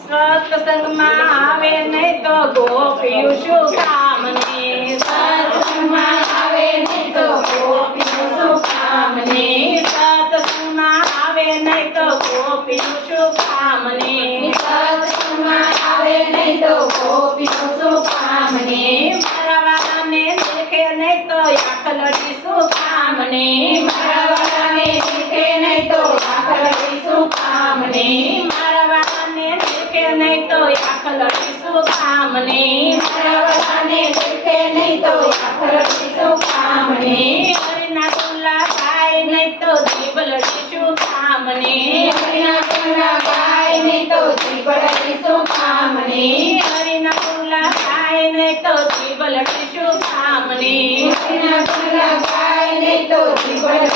સત્સંગમાં આવે નહીં તો ગોપીયું શું કામને સત્સંગમાં આવે નહીં તો ગોપીયું શું કામને સત્સંગમાં આવે નહીં તો ગોપીયું શું કામને સત્સંગમાં આવે નહીં તો ગોપીયું શું કામને મારા વાલાને દેખે નહીં તો આખલડી શું કામને મારા વાલાને દેખે નહીં તો આખલડી શું કામને મારા વાલાને દેખે નહીં તો આખલડી શું કામને મારા વાલાને દેખે નહીં તો આખલડી શું કામને હરિના ગુલા ગાય નહીં તો જીભલડી શું કામને હરિના ગુલા ગાય નહીં તો જીભલડી શું કામને હરિના ગુલા ગાય નહીં તો જીભલડી શું કામને હરિના ગુલા ગાય નહીં તો જીભલડી